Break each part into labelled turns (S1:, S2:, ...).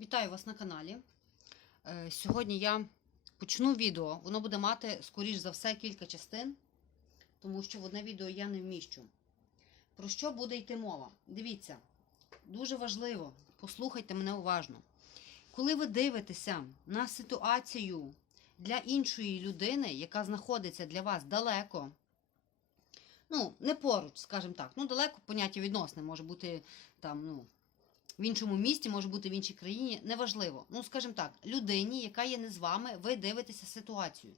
S1: Вітаю вас на каналі. Е, Сьогодні я почну відео. Воно буде мати, скоріш за все, кілька частин, тому що в одне відео я не вміщу. Про що буде йти мова? Дивіться, дуже важливо, послухайте мене уважно. Коли ви дивитеся на ситуацію для іншої людини, яка знаходиться для вас далеко, ну, не поруч, скажімо так, ну, далеко поняття відносне, може бути там, ну, в іншому місті, може бути в іншій країні, неважливо. Ну, скажімо так, людині, яка є не з вами, ви дивитеся ситуацію.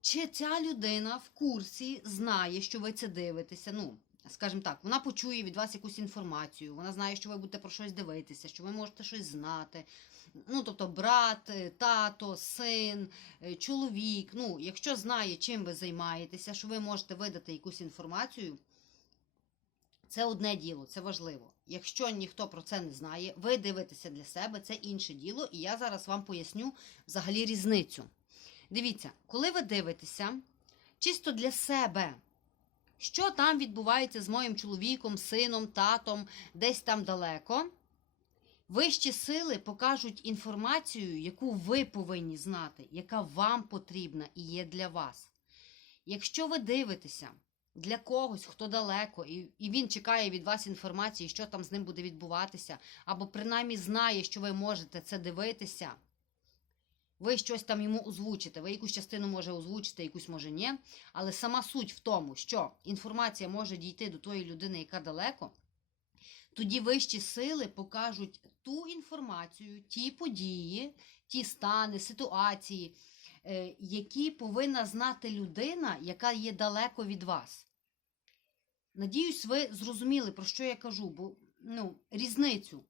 S1: Чи ця людина в курсі знає, що ви це дивитеся? Ну, скажімо так, вона почує від вас якусь інформацію, вона знає, що ви будете про щось дивитися, що ви можете щось знати. Ну, тобто, брат, е, тато, син, е, чоловік. Ну, якщо знає, чим ви займаєтеся, що ви можете видати якусь інформацію, це одне діло, це важливо. Якщо ніхто про це не знає, ви дивитеся для себе, це інше діло, і я зараз вам поясню взагалі різницю. Дивіться, коли ви дивитеся чисто для себе, що там відбувається з моїм чоловіком, сином, татом, десь там далеко, вищі сили покажуть інформацію, яку ви повинні знати, яка вам потрібна і є для вас. Якщо ви дивитеся для когось, хто далеко, і, і він чекає від вас інформації, що там з ним буде відбуватися, або принаймні знає, що ви можете це дивитися. Ви щось там йому озвучите, ви якусь частину може озвучити, якусь може ні. Але сама суть в тому, що інформація може дійти до тої людини, яка далеко, тоді вищі сили покажуть ту інформацію, ті події, ті стани, ситуації, які повинна знати людина, яка є далеко від вас. Надіюсь, ви зрозуміли, про що я кажу, бо ну, різницю.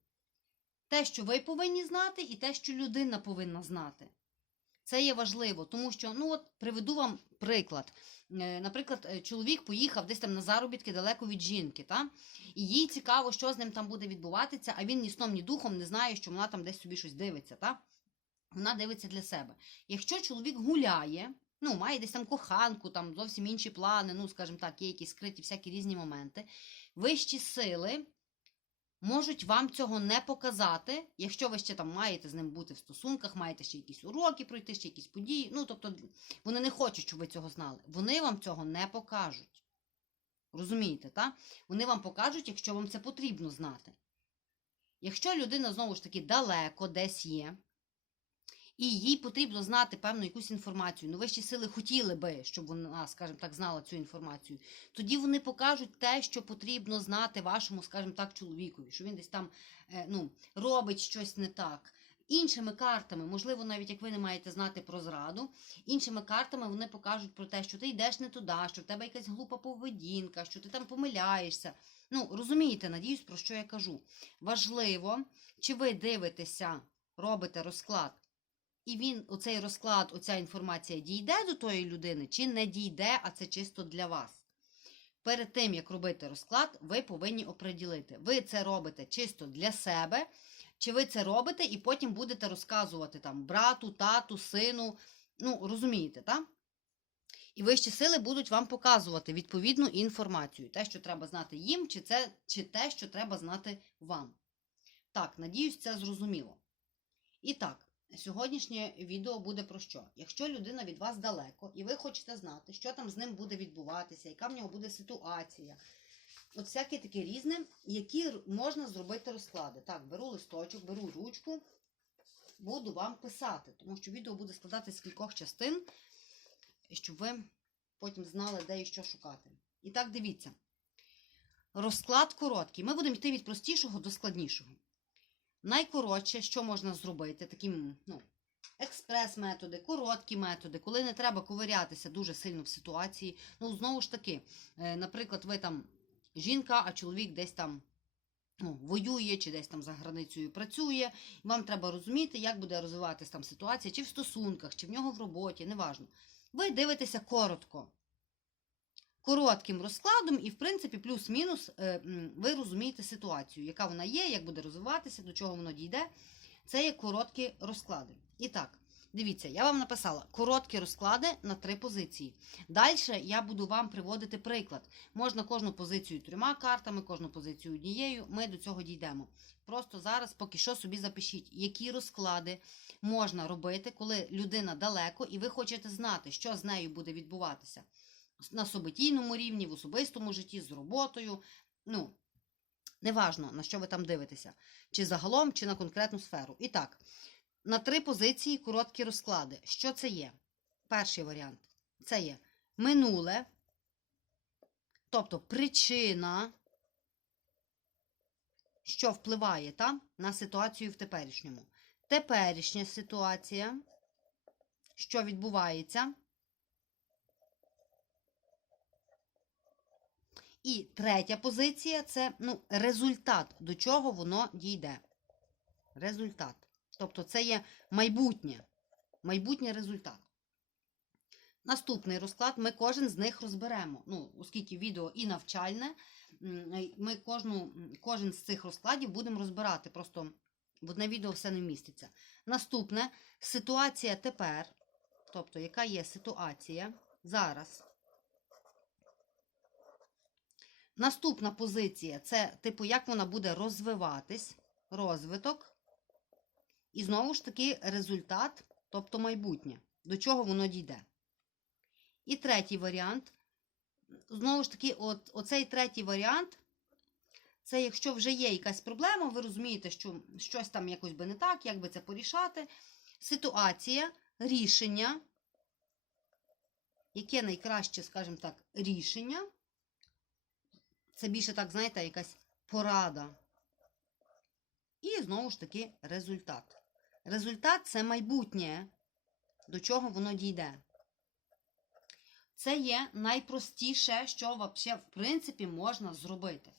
S1: Те, що ви повинні знати, і те, що людина повинна знати. Це є важливо, тому що, ну от приведу вам приклад. Е, Наприклад, е, чоловік поїхав десь там на заробітки далеко від жінки, та? і їй цікаво, що з ним там буде відбуватися, а він ні сном, ні духом не знає, що вона там десь собі щось дивиться. Та? Вона дивиться для себе. Якщо чоловік гуляє, ну, має десь там коханку, там зовсім інші плани, ну, скажімо так, є якісь скриті всякі різні моменти, вищі сили можуть вам цього не показати, якщо ви ще там маєте з ним бути в стосунках, маєте ще якісь уроки пройти, ще якісь події. Ну, тобто, вони не хочуть, щоб ви цього знали. Вони вам цього не покажуть. Розумієте, так? Вони вам покажуть, якщо вам це потрібно знати. Якщо людина знову ж таки далеко десь є, і їй потрібно знати певну якусь інформацію, ну вищі сили хотіли би, щоб вона, скажімо так, знала цю інформацію, тоді вони покажуть те, що потрібно знати вашому, скажімо так, чоловікові, що він десь там е, ну, робить щось не так. Іншими картами, можливо, навіть як ви не маєте знати про зраду, іншими картами вони покажуть про те, що ти йдеш не туди, що в тебе якась глупа поведінка, що ти там помиляєшся. Ну, розумієте, надіюсь, про що я кажу. Важливо, чи ви дивитеся, робите розклад, і він, оцей розклад, оця інформація дійде до тої людини, чи не дійде, а це чисто для вас. Перед тим, як робити розклад, ви повинні оприділити, ви це робите чисто для себе, чи ви це робите і потім будете розказувати там брату, тату, сину. Ну, розумієте, так? І вищі сили будуть вам показувати відповідну інформацію. Те, що треба знати їм, чи, це, чи те, що треба знати вам. Так, надіюсь, це зрозуміло. І так, сьогоднішнє відео буде про що? Якщо людина від вас далеко, і ви хочете знати, що там з ним буде відбуватися, яка в нього буде ситуація. От всяке таке різне, які можна зробити розклади. Так, беру листочок, беру ручку, буду вам писати, тому що відео буде складатися з кількох частин, щоб ви потім знали, де і що шукати. І так, дивіться. Розклад короткий. Ми будемо йти від простішого до складнішого. Найкоротше, що можна зробити, такі ну, експрес-методи, короткі методи, коли не треба ковирятися дуже сильно в ситуації. Ну, знову ж таки, е, наприклад, ви там жінка, а чоловік десь там ну, воює, чи десь там за границею працює. І вам треба розуміти, як буде розвиватися там ситуація, чи в стосунках, чи в нього в роботі, неважно. Ви дивитеся коротко. Коротким розкладом, і, в принципі, плюс-мінус, е, ви розумієте ситуацію, яка вона є, як буде розвиватися, до чого воно дійде. Це є короткі розклади. І так, Дивіться, я вам написала короткі розклади на три позиції. Далі я буду вам приводити приклад. Можна кожну позицію трьома картами, кожну позицію однією. Ми до цього дійдемо. Просто зараз поки що собі запишіть, які розклади можна робити, коли людина далеко, і ви хочете знати, що з нею буде відбуватися на событійному рівні, в особистому житті, з роботою. Ну, неважно, на що ви там дивитеся, чи загалом, чи на конкретну сферу. І так, на три позиції короткі розклади. Що це є? Перший варіант це є минуле, тобто причина, що впливає та, на ситуацію в теперішньому. Теперішня ситуація, що відбувається. І третя позиція це ну, результат, до чого воно дійде. Результат. Тобто це є майбутнє. Майбутній результат. Наступний розклад ми кожен з них розберемо. Ну, оскільки відео і навчальне, ми кожну, кожен з цих розкладів будемо розбирати. Просто в одне відео все не вміститься. Наступне ситуація тепер. Тобто, яка є ситуація зараз. Наступна позиція це, типу, як вона буде розвиватись, розвиток. І знову ж таки результат, тобто майбутнє, до чого воно дійде. І третій варіант. Знову ж таки, от, оцей третій варіант, це якщо вже є якась проблема, ви розумієте, що щось там якось би не так, як би це порішати. Ситуація, рішення, яке найкраще, скажімо так, рішення. Це більше так, знаєте, якась порада. І знову ж таки результат. Результат це майбутнє, до чого воно дійде. Це є найпростіше, що взагалі, в принципі, можна зробити.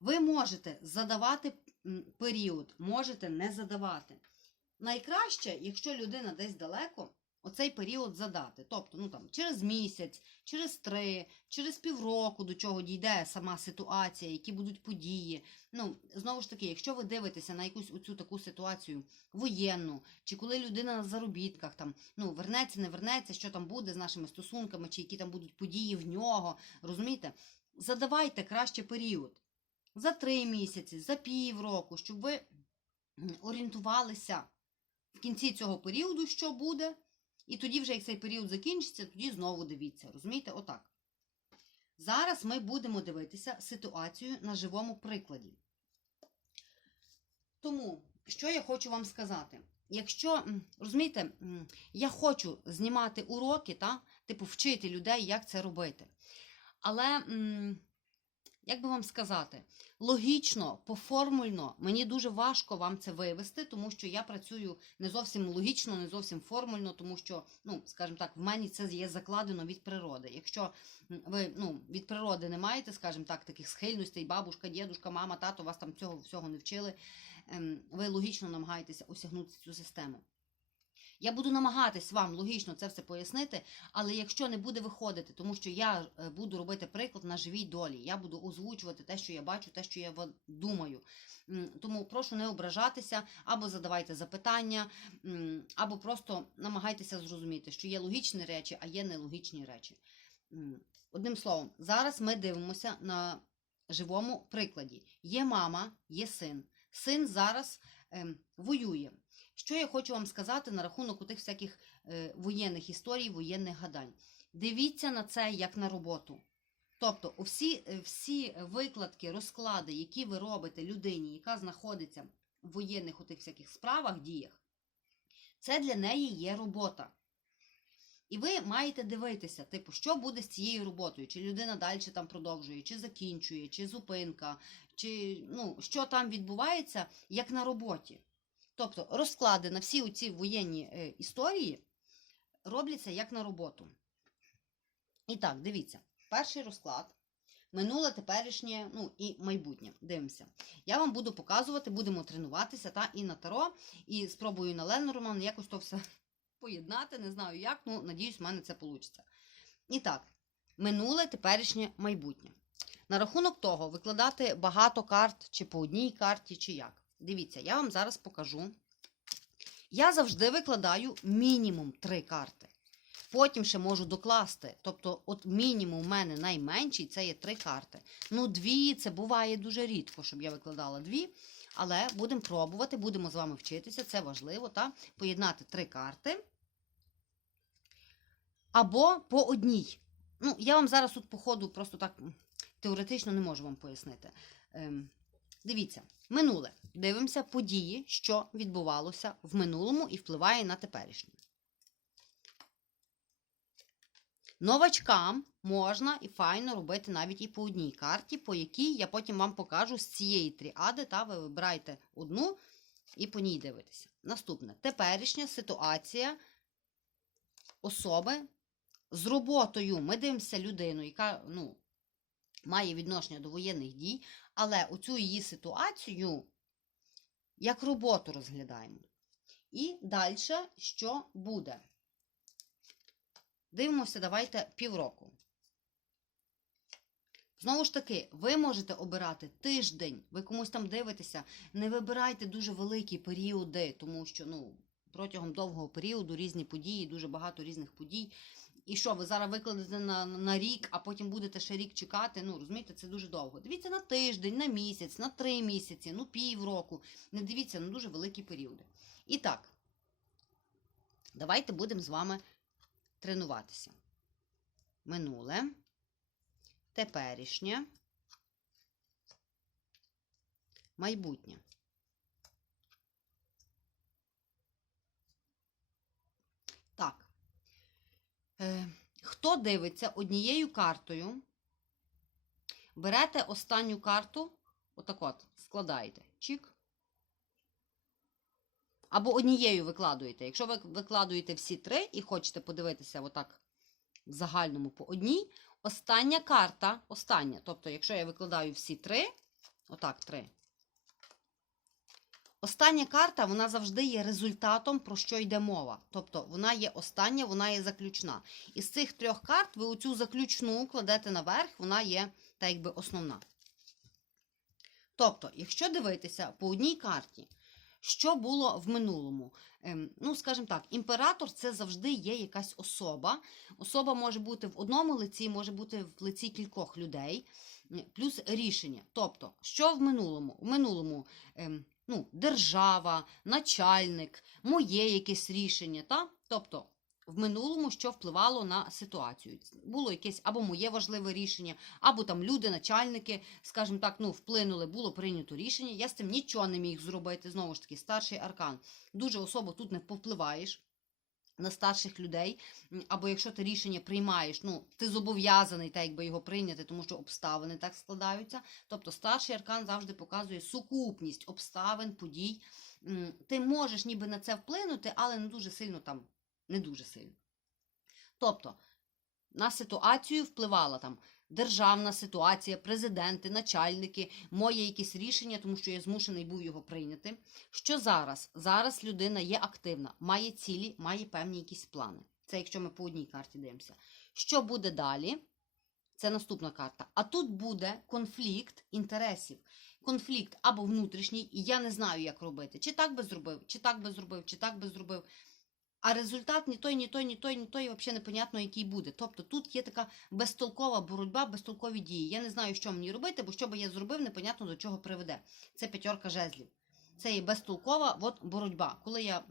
S1: Ви можете задавати період, можете не задавати. Найкраще, якщо людина десь далеко, оцей період задати. Тобто, ну там, через місяць, через три, через півроку, до чого дійде сама ситуація, які будуть події. Ну, знову ж таки, якщо ви дивитеся на якусь оцю таку ситуацію воєнну, чи коли людина на заробітках там ну вернеться, не вернеться, що там буде з нашими стосунками, чи які там будуть події в нього, розумієте? Задавайте краще період за три місяці, за півроку, щоб ви орієнтувалися в кінці цього періоду, що буде. І тоді, вже як цей період закінчиться, тоді знову дивіться. Розумієте? Отак. Зараз ми будемо дивитися ситуацію на живому прикладі. Тому, що я хочу вам сказати? Якщо, розумієте, я хочу знімати уроки, та, типу, вчити людей, як це робити. Але, як би вам сказати, логічно, поформульно, мені дуже важко вам це вивести, тому що я працюю не зовсім логічно, не зовсім формульно, тому що, ну, скажімо так, в мене це є закладено від природи. Якщо ви ну, від природи не маєте, скажімо так, таких схильностей, бабушка, дідушка, мама, тато вас там цього всього не вчили, ем, ви логічно намагаєтеся осягнути цю систему. Я буду намагатись вам логічно це все пояснити, але якщо не буде виходити, тому що я е, буду робити приклад на живій долі, я буду озвучувати те, що я бачу, те, що я думаю. Тому прошу не ображатися, або задавайте запитання, або просто намагайтеся зрозуміти, що є логічні речі, а є нелогічні речі. Одним словом, зараз ми дивимося на живому прикладі. Є мама, є син. Син зараз ем, воює. Що я хочу вам сказати на рахунок у тих всяких е, воєнних історій, воєнних гадань. Дивіться на це як на роботу. Тобто, всі, е, всі викладки, розклади, які ви робите людині, яка знаходиться в воєнних у тих всяких справах, діях, це для неї є робота. І ви маєте дивитися, типу, що буде з цією роботою, чи людина далі там продовжує, чи закінчує, чи зупинка, чи ну, що там відбувається, як на роботі. Тобто розклади на всі ці воєнні е, історії робляться як на роботу. І так, дивіться, перший розклад. Минуле, теперішнє, ну і майбутнє. Дивимося. Я вам буду показувати, будемо тренуватися та і на таро, і спробую на Ленорман якось то все поєднати. Не знаю як, ну надіюсь, в мене це вийде. І так, минуле, теперішнє, майбутнє. На рахунок того, викладати багато карт, чи по одній карті, чи як. Дивіться, я вам зараз покажу, Я завжди викладаю мінімум три карти. Потім ще можу докласти. Тобто, от мінімум у мене найменший це є три карти. Ну, дві це буває дуже рідко, щоб я викладала дві. Але будемо пробувати, будемо з вами вчитися, це важливо, та? поєднати три карти. Або по одній. Ну, я вам зараз тут, по ходу, просто так теоретично не можу вам пояснити. Ем, дивіться, минуле. Дивимося події, що відбувалося в минулому і впливає на теперішнє. Новачкам можна і файно робити навіть і по одній карті, по якій я потім вам покажу з цієї тріади, та ви вибираєте одну і по ній дивитеся. Наступне. Теперішня ситуація особи з роботою. Ми дивимося людину, яка ну, має відношення до воєнних дій, але оцю її ситуацію як роботу розглядаємо. І далі що буде? Дивимося, давайте півроку. Знову ж таки, ви можете обирати тиждень, ви комусь там дивитеся, не вибирайте дуже великі періоди, тому що ну, протягом довгого періоду різні події, дуже багато різних подій. І що, ви зараз викладете на, на рік, а потім будете ще рік чекати. Ну, розумієте, це дуже довго. Дивіться на тиждень, на місяць, на три місяці, ну півроку. Не дивіться на дуже великі періоди. І так, давайте будемо з вами тренуватися. Минуле, теперішнє, майбутнє. Так. Е, хто дивиться однією картою, берете останню карту, отак от, складаєте. Чик. Або однією викладуєте. Якщо ви викладуєте всі три і хочете подивитися отак в загальному по одній, остання карта, остання. Тобто, якщо я викладаю всі три, отак, три. Остання карта, вона завжди є результатом, про що йде мова. Тобто, вона є остання, вона є заключна. Із цих трьох карт ви оцю заключну кладете наверх, вона є та якби основна. Тобто, якщо дивитися по одній карті, що було в минулому? Ем, ну, скажімо так, імператор це завжди є якась особа. Особа може бути в одному лиці, може бути в лиці кількох людей, плюс рішення. Тобто, що в минулому? В минулому ем, ну, держава, начальник, моє якесь рішення. Та? Тобто, в минулому що впливало на ситуацію. Було якесь або моє важливе рішення, або там люди, начальники, скажімо так, ну, вплинули, було прийнято рішення. Я з цим нічого не міг зробити. Знову ж таки, старший аркан. Дуже особо тут не повпливаєш. На старших людей, або якщо ти рішення приймаєш, ну ти зобов'язаний так, якби його прийняти, тому що обставини так складаються. Тобто старший аркан завжди показує сукупність обставин, подій. Ти можеш ніби на це вплинути, але не дуже сильно там, не дуже сильно. Тобто, на ситуацію впливала там державна ситуація, президенти, начальники, моє якесь рішення, тому що я змушений був його прийняти. Що зараз? Зараз людина є активна, має цілі, має певні якісь плани. Це якщо ми по одній карті дивимося. Що буде далі? Це наступна карта. А тут буде конфлікт інтересів. Конфлікт або внутрішній, і я не знаю, як робити. Чи так би зробив, чи так би зробив, чи так би зробив. А результат ні той, ні той, ні той, ні той, взагалі непонятно, який буде. Тобто тут є така безтолкова боротьба, безтолкові дії. Я не знаю, що мені робити, бо що би я зробив, непонятно до чого приведе. Це п'ятерка жезлів. Це є безтолкова от, боротьба. Коли я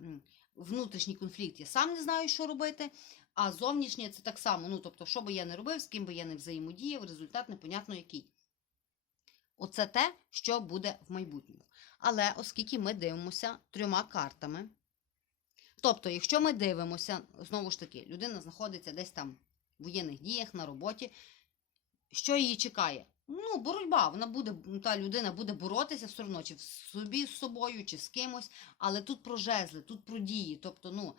S1: внутрішній конфлікт, я сам не знаю, що робити. А зовнішнє це так само. Ну, тобто, що би я не робив, з ким би я не взаємодіяв, результат непонятно який. Оце те, що буде в майбутньому. Але оскільки ми дивимося трьома картами, тобто, якщо ми дивимося, знову ж таки, людина знаходиться десь там в воєнних діях на роботі, що її чекає? Ну, боротьба. Вона буде, та людина буде боротися все одно, чи в собі з собою, чи з кимось, але тут про жезли, тут про дії. Тобто, ну.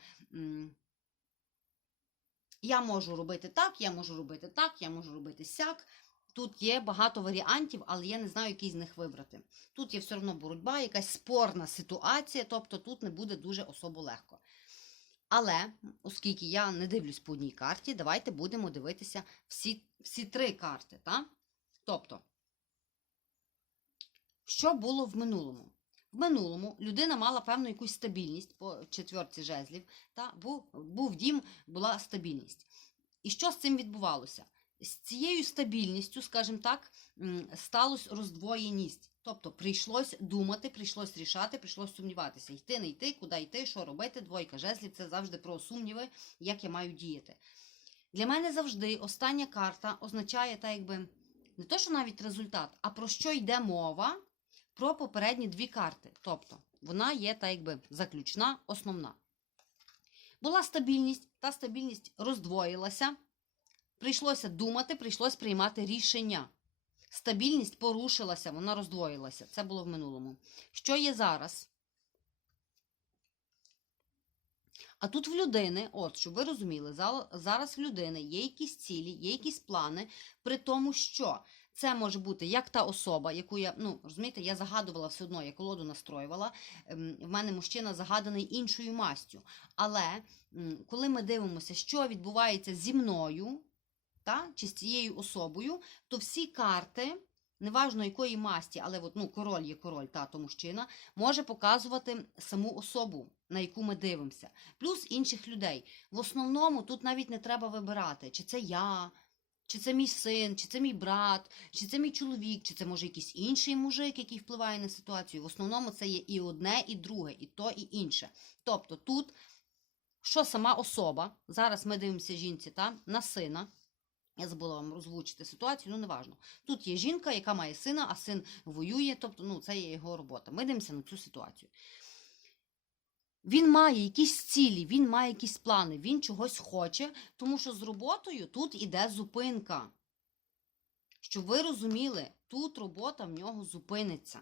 S1: я можу робити так, я можу робити так, я можу робити сяк. Тут є багато варіантів, але я не знаю, який з них вибрати. Тут є все одно боротьба, якась спорна ситуація, тобто тут не буде дуже особо легко. Але, оскільки я не дивлюсь по одній карті, давайте будемо дивитися всі, всі три карти. Та? Тобто, що було в минулому? В минулому людина мала певну якусь стабільність по четвірці жезлів, та був, був дім, була стабільність. І що з цим відбувалося? З цією стабільністю, скажімо так, сталося роздвоєність. Тобто прийшлось думати, прийшлось рішати, прийшлось сумніватися. Йти, не йти, куди йти, що робити. Двойка жезлів це завжди про сумніви, як я маю діяти. Для мене завжди остання карта означає так, якби не то, що навіть результат, а про що йде мова про попередні дві карти. Тобто вона є так, якби заключна, основна. Була стабільність, та стабільність роздвоїлася. Прийшлося думати, прийшлося приймати рішення. Стабільність порушилася, вона роздвоїлася. Це було в минулому. Що є зараз? А тут в людини, от, щоб ви розуміли, зараз в людини є якісь цілі, є якісь плани, при тому, що це може бути як та особа, яку я, ну, розумієте, я загадувала все одно, я колоду настроювала. ем, В мене мужчина загаданий іншою мастю. Але коли ми дивимося, що відбувається зі мною, та, чи з цією особою, то всі карти, неважно якої масті, але от, ну, король є король, та, то мужчина, може показувати саму особу, на яку ми дивимося, плюс інших людей. В основному тут навіть не треба вибирати, чи це я, чи це мій син, чи це мій брат, чи це мій чоловік, чи це може якийсь інший мужик, який впливає на ситуацію. В основному це є і одне, і друге, і то, і інше. Тобто тут, що сама особа, зараз ми дивимося жінці та, на сина. Я забула вам озвучити ситуацію, ну неважно. Тут є жінка, яка має сина, а син воює, тобто ну, це є його робота. Ми дивимося на цю ситуацію. Він має якісь цілі, він має якісь плани, він чогось хоче, тому що з роботою тут іде зупинка. Щоб ви розуміли, тут робота в нього зупиниться.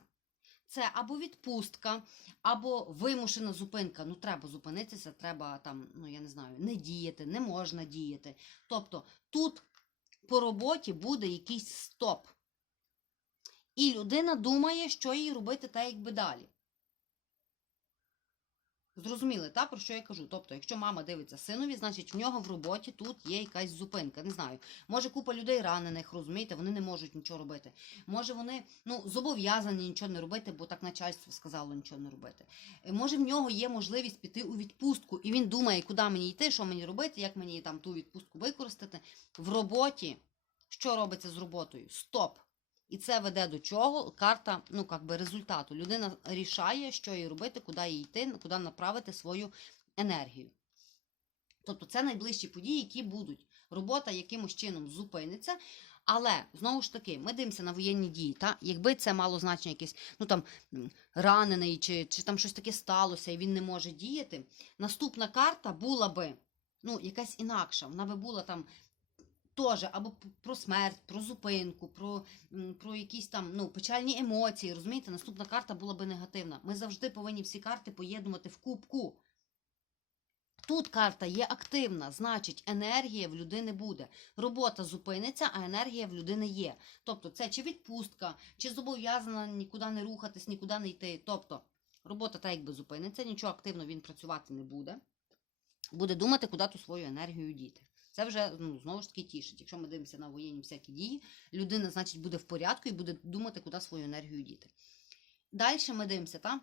S1: Це або відпустка, або вимушена зупинка. Ну, треба зупинитися, треба там, ну я не знаю, не діяти, не можна діяти. Тобто тут по роботі буде якийсь стоп. І людина думає, що їй робити та якби далі. Зрозуміли, та, про що я кажу? Тобто, якщо мама дивиться синові, значить в нього в роботі тут є якась зупинка. Не знаю. Може, купа людей ранених, розумієте, вони не можуть нічого робити. Може, вони ну, зобов'язані нічого не робити, бо так начальство сказало нічого не робити. Е, Може, в нього є можливість піти у відпустку, і він думає, куди мені йти, що мені робити, як мені там ту відпустку використати. В роботі, що робиться з роботою? Стоп. І це веде до чого? Карта, ну, як би результату. Людина рішає, що їй робити, куди їй йти, куди направити свою енергію. Тобто це найближчі події, які будуть. Робота якимось чином зупиниться. Але знову ж таки, ми дивимося на воєнні дії. Та? Якби це мало значення якесь, ну там ранений, чи, чи там щось таке сталося, і він не може діяти. Наступна карта була би ну, якась інакша. Вона би була там теж або про смерть, про зупинку, про, про якісь там ну, печальні емоції. Розумієте, наступна карта була би негативна. Ми завжди повинні всі карти поєднувати в кубку. Тут карта є активна, значить, енергія в людини буде. Робота зупиниться, а енергія в людини є. Тобто, це чи відпустка, чи зобов'язана нікуди не рухатись, нікуди не йти. Тобто, робота та якби зупиниться, нічого активно він працювати не буде. Буде думати, куди ту свою енергію діти. Це вже ну, знову ж таки тішить. Якщо ми дивимося на воєнні всякі дії, людина, значить, буде в порядку і буде думати, куди свою енергію діти. Далі ми дивимося та,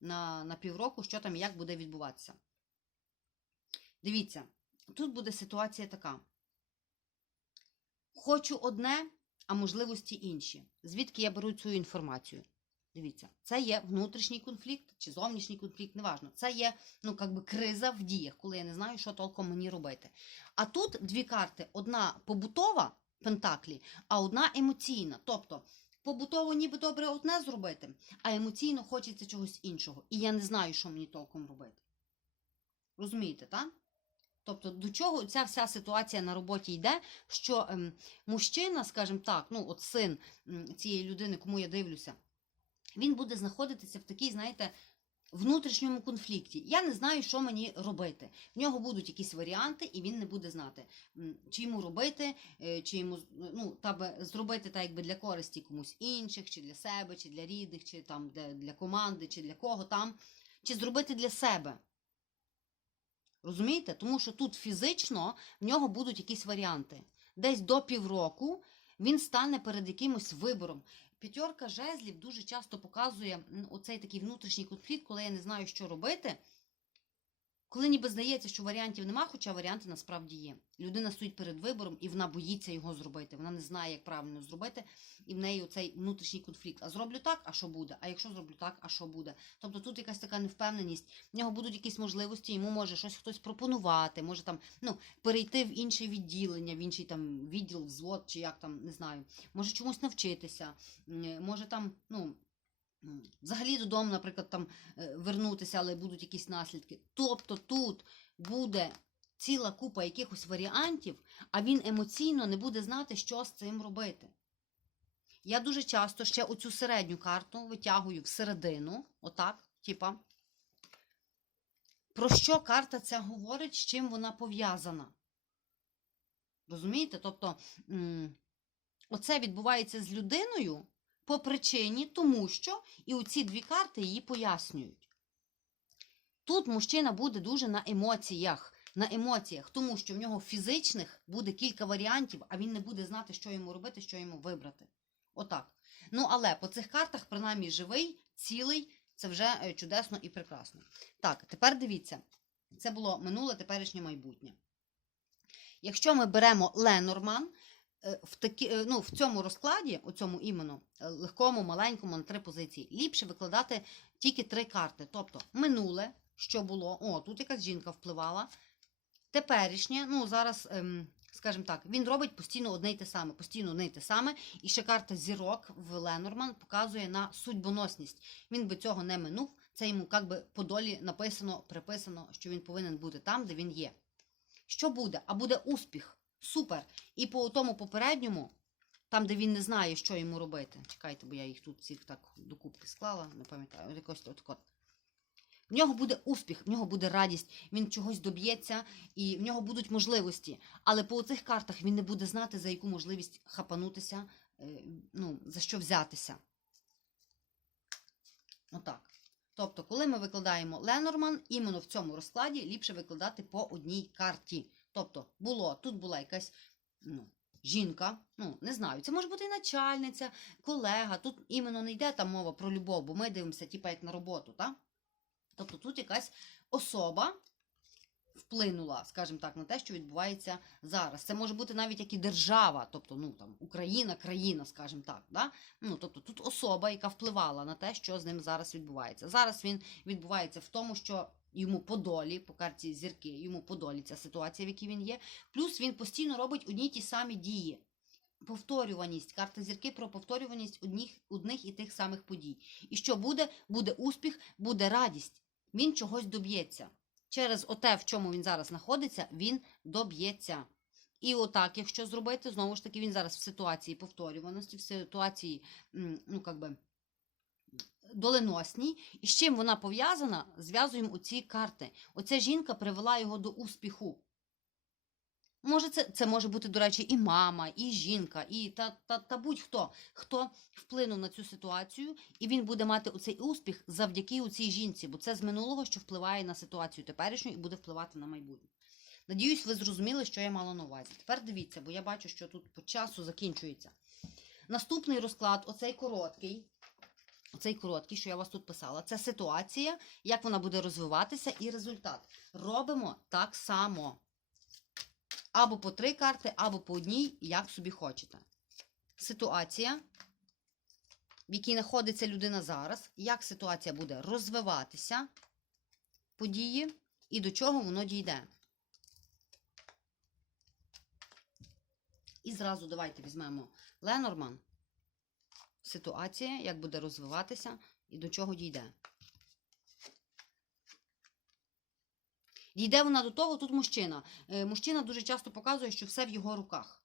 S1: на, на півроку, що там і як буде відбуватися. Дивіться, тут буде ситуація така. Хочу одне, а можливості інші. Звідки я беру цю інформацію? Дивіться, це є внутрішній конфлікт чи зовнішній конфлікт, неважно. Це є ну, как би, криза в діях, коли я не знаю, що толком мені робити. А тут дві карти: одна побутова пентаклі, а одна емоційна. Тобто, побутово ніби добре одне зробити, а емоційно хочеться чогось іншого. І я не знаю, що мені толком робити. Розумієте, так? Тобто, до чого ця вся ситуація на роботі йде, що ем, мужчина, скажімо так, ну, от син цієї людини, кому я дивлюся, він буде знаходитися в такій, знаєте, внутрішньому конфлікті. Я не знаю, що мені робити. В нього будуть якісь варіанти, і він не буде знати, чи йому робити, е, чи йому ну, та би зробити так, якби для користі комусь інших, чи для себе, чи для рідних, чи там для, для команди, чи для кого там, чи зробити для себе. Розумієте? Тому що тут фізично в нього будуть якісь варіанти. Десь до півроку він стане перед якимось вибором. П'ятерка жезлів дуже часто показує оцей такий внутрішній конфлікт, коли я не знаю, що робити. Коли ніби здається, що варіантів нема, хоча варіанти насправді є. Людина стоїть перед вибором і вона боїться його зробити. Вона не знає, як правильно зробити, і в неї оцей внутрішній конфлікт. А зроблю так, а що буде? А якщо зроблю так, а що буде? Тобто тут якась така невпевненість. В нього будуть якісь можливості, йому може щось хтось пропонувати, може там ну, перейти в інше відділення, в інший там відділ, взвод, чи як там, не знаю, може чомусь навчитися, може там, ну. Взагалі додому, наприклад, там е, вернутися, але будуть якісь наслідки. Тобто тут буде ціла купа якихось варіантів, а він емоційно не буде знати, що з цим робити. Я дуже часто ще оцю середню карту витягую всередину, отак, типа. Про що карта ця говорить, з чим вона пов'язана? Розумієте? Тобто, оце відбувається з людиною по причині, тому що і оці дві карти її пояснюють. Тут мужчина буде дуже на емоціях, на емоціях, тому що в нього фізичних буде кілька варіантів, а він не буде знати, що йому робити, що йому вибрати. Отак. Ну, але по цих картах, принаймні, живий, цілий, це вже е, чудесно і прекрасно. Так, тепер дивіться. Це було минуле, теперішнє майбутнє. Якщо ми беремо Ленорман, в, такі, е, ну, в цьому розкладі, у цьому іменно е, легкому, маленькому на три позиції, ліпше викладати тільки три карти. Тобто минуле, що було, о, тут якась жінка впливала. Теперішнє, ну зараз, ем, скажімо так, він робить постійно одне й те саме, постійно одне й те саме. І ще карта зірок в Ленорман показує на судьбоносність. Він би цього не минув. Це йому як би по долі написано, приписано, що він повинен бути там, де він є. Що буде? А буде успіх. Супер. І по тому попередньому, там, де він не знає, що йому робити. Чекайте, бо я їх тут всіх так докупки склала, не пам'ятаю, якось от. В нього буде успіх, в нього буде радість, він чогось доб'ється, і в нього будуть можливості. Але по цих картах він не буде знати, за яку можливість хапанутися, е, ну, за що взятися. Отак. Тобто, коли ми викладаємо Ленорман, іменно в цьому розкладі ліпше викладати по одній карті. Тобто, було, тут була якась ну, жінка, ну, не знаю, це може бути і начальниця, колега. Тут іменно не йде там мова про любов, бо ми дивимося, типа, як на роботу, так? Тобто тут якась особа вплинула, скажімо так, на те, що відбувається зараз. Це може бути навіть як і держава, тобто ну, там, Україна, країна, скажімо так. Да? Ну, тобто тут особа, яка впливала на те, що з ним зараз відбувається. Зараз він відбувається в тому, що йому по долі, по карті зірки, йому по долі ця ситуація, в якій він є. Плюс він постійно робить одні ті самі дії. Повторюваність, карта зірки про повторюваність одних, одних і тих самих подій. І що буде? Буде успіх, буде радість. Він чогось доб'ється. Через оте, в чому він зараз знаходиться, він доб'ється. І отак, якщо зробити, знову ж таки, він зараз в ситуації повторюваності, в ситуації, ну, как би, доленосній. І з чим вона пов'язана, зв'язуємо у ці карти. Оця жінка привела його до успіху. Може, це, це може бути, до речі, і мама, і жінка, і та, та, та будь-хто, хто вплинув на цю ситуацію, і він буде мати оцей успіх завдяки цій жінці, бо це з минулого, що впливає на ситуацію теперішню і буде впливати на майбутнє. Надіюсь, ви зрозуміли, що я мала на увазі. Тепер дивіться, бо я бачу, що тут по часу закінчується. Наступний розклад, оцей короткий. Оцей короткий, що я вас тут писала, це ситуація, як вона буде розвиватися, і результат. Робимо так само. Або по три карти, або по одній, як собі хочете. Ситуація, в якій знаходиться людина зараз, як ситуація буде розвиватися, події, і до чого воно дійде. І зразу давайте візьмемо Ленорман. Ситуація, як буде розвиватися і до чого дійде. Дійде вона до того, тут мужчина. Е, Мужчина дуже часто показує, що все в його руках.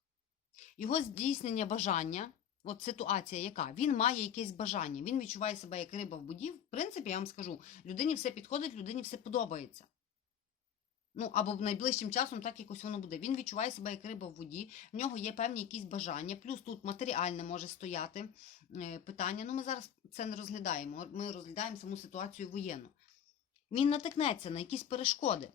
S1: Його здійснення бажання, от ситуація яка? Він має якесь бажання, він відчуває себе як риба в воді. В принципі, я вам скажу, людині все підходить, людині все подобається. Ну, або найближчим часом так якось воно буде. Він відчуває себе як риба в воді, в нього є певні якісь бажання, плюс тут матеріальне може стояти е, питання. Ну, ми зараз це не розглядаємо. Ми розглядаємо саму ситуацію воєнну. Він натикнеться на якісь перешкоди.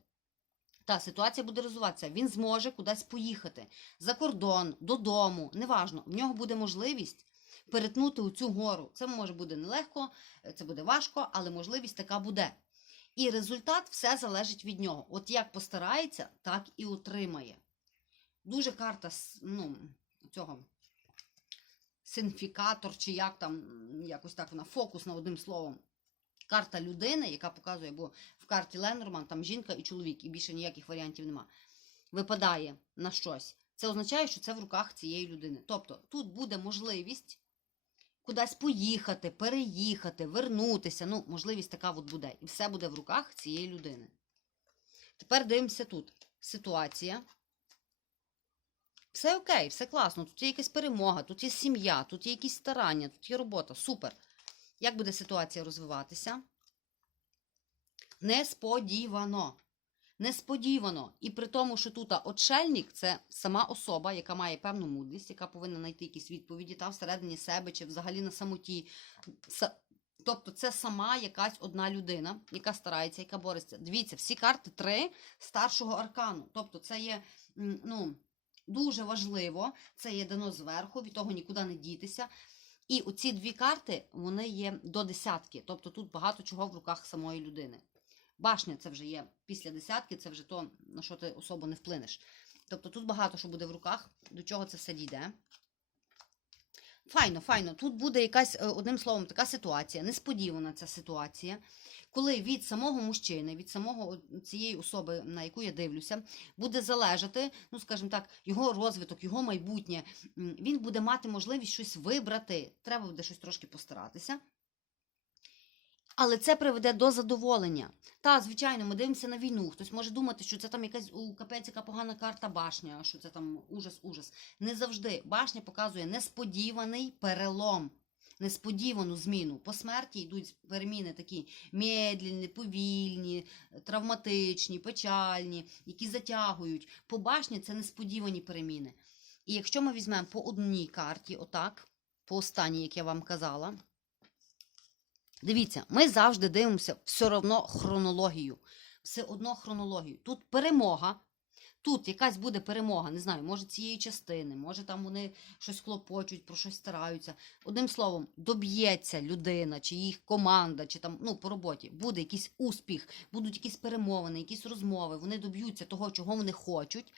S1: Та ситуація буде розвиватися. Він зможе кудись поїхати за кордон, додому, неважно. В нього буде можливість перетнути у цю гору. Це може бути нелегко, е, це буде важко, але можливість така буде. І результат все залежить від нього. От як постарається, так і отримає. Дуже карта ну, цього синфікатор, чи як там, якось так вона, фокус на одним словом. Карта людини, яка показує, бо в карті Ленорман там жінка і чоловік, і більше ніяких варіантів нема. Випадає на щось. Це означає, що це в руках цієї людини. Тобто тут буде можливість кудись поїхати, переїхати, вернутися. Ну, можливість така от буде. І все буде в руках цієї людини. Тепер дивимося тут. Ситуація. Все окей, все класно. Тут є якась перемога, тут є сім'я, тут є якісь старання, тут є робота. Супер. Як буде ситуація розвиватися? Несподівано. Несподівано. І при тому, що тут отшельник це сама особа, яка має певну мудрість, яка повинна знайти якісь відповіді там всередині себе чи взагалі на самоті. Тобто це сама якась одна людина, яка старається, яка бореться. Дивіться, всі карти три старшого аркану. Тобто, це є ну, дуже важливо, це є дано зверху, від того нікуди не дітися. І оці дві карти вони є до десятки. Тобто тут багато чого в руках самої людини. Башня це вже є після десятки, це вже то, на що ти особо не вплинеш. Тобто тут багато що буде в руках, до чого це все дійде. Файно, файно. Тут буде якась, е, одним словом, така ситуація, несподівана ця ситуація, коли від самого мужчини, від самого цієї особи, на яку я дивлюся, буде залежати, ну скажімо так, його розвиток, його майбутнє. Він буде мати можливість щось вибрати. Треба буде щось трошки постаратися. Але це приведе до задоволення. Та, звичайно, ми дивимося на війну. Хтось може думати, що це там якась у капець яка погана карта башня, що це там ужас, ужас. Не завжди. Башня показує несподіваний перелом, несподівану зміну. По смерті йдуть переміни такі медленні, повільні, травматичні, печальні, які затягують. По башні це несподівані переміни. І якщо ми візьмемо по одній карті, отак, по останній, як я вам казала, Дивіться, ми завжди дивимося все одно хронологію. Все одно хронологію. Тут перемога. Тут якась буде перемога, не знаю, може цієї частини, може там вони щось хлопочуть, про щось стараються. Одним словом, доб'ється людина, чи їх команда, чи там ну по роботі буде якийсь успіх, будуть якісь перемовини, якісь розмови. Вони доб'ються того, чого вони хочуть,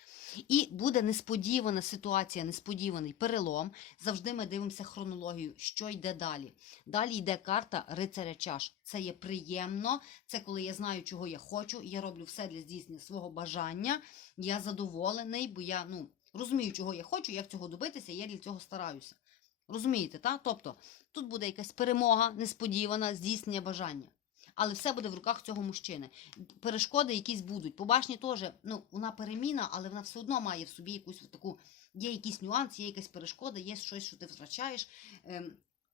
S1: і буде несподівана ситуація, несподіваний перелом. Завжди ми дивимося хронологію, що йде далі. Далі йде карта рицаря чаш. Це є приємно. Це коли я знаю, чого я хочу, я роблю все для здійснення свого бажання. Я задоволений, бо я ну, розумію, чого я хочу, як цього добитися, я для цього стараюся. Розумієте, та? Тобто тут буде якась перемога, несподівана, здійснення бажання. Але все буде в руках цього мужчини. Перешкоди якісь будуть. По башні теж, ну, вона переміна, але вона все одно має в собі якусь таку, є якийсь нюанс, є якась перешкода, є щось, що ти втрачаєш. Ем,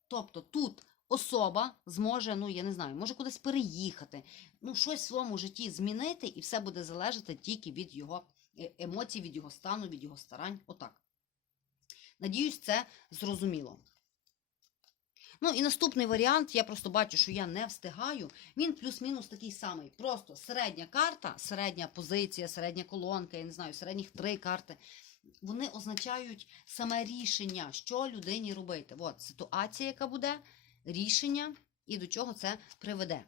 S1: тобто тут особа зможе, ну я не знаю, може кудись переїхати, ну щось в своєму житті змінити, і все буде залежати тільки від його е, емоцій, від його стану, від його старань. Отак. Надіюсь, це зрозуміло. Ну і наступний варіант, я просто бачу, що я не встигаю. Він плюс-мінус такий самий. Просто середня карта, середня позиція, середня колонка, я не знаю, середніх три карти. Вони означають саме рішення, що людині робити. От ситуація, яка буде, рішення і до чого це приведе.